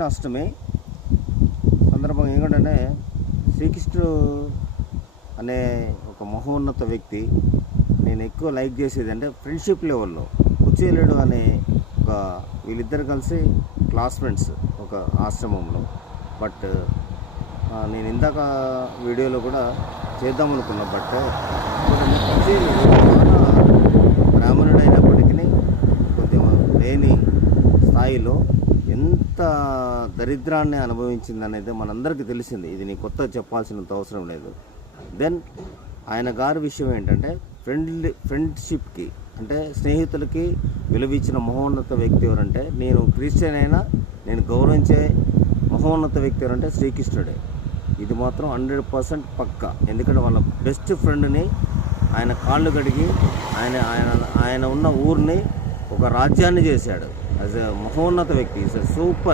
శ్రీకృష్ణాష్టమి సందర్భంగా ఏంటంటే శ్రీకృష్ణుడు అనే ఒక మహోన్నత వ్యక్తి నేను ఎక్కువ లైక్ చేసేది అంటే ఫ్రెండ్షిప్ లెవెల్లో కుచేలుడు అనే ఒక వీళ్ళిద్దరు కలిసి క్లాస్ ఫ్రెండ్స్ ఒక ఆశ్రమంలో. బట్ నేను ఇందాక వీడియోలో కూడా చేద్దాం అనుకున్నా. బట్ కుచేలుడు చాలా బ్రాహ్మణుడు అయినప్పటికీ కొద్దిగా లేని స్థాయిలో ఎంత దరిద్రాన్ని అనుభవించింది అనేది మనందరికీ తెలిసింది. ఇది నీ కొత్త చెప్పాల్సినంత అవసరం లేదు. దెన్ ఆయన గారి విషయం ఏంటంటే ఫ్రెండ్షిప్కి అంటే స్నేహితులకి విలువించిన మహోన్నత వ్యక్తి ఎవరంటే, నేను క్రిస్టియన్ అయినా నేను గౌరవించే మహోన్నత వ్యక్తి ఎవరంటే శ్రీకృష్ణుడే. ఇది మాత్రం 100% పక్కా. ఎందుకంటే వాళ్ళ బెస్ట్ ఫ్రెండ్ని ఆయన కాళ్ళు కడిగి ఆయన ఉన్న ఊరిని ఒక రాజ్యాన్ని చేశాడు. యాజ్ ఎ మహోన్నత వ్యక్తి. Is a super.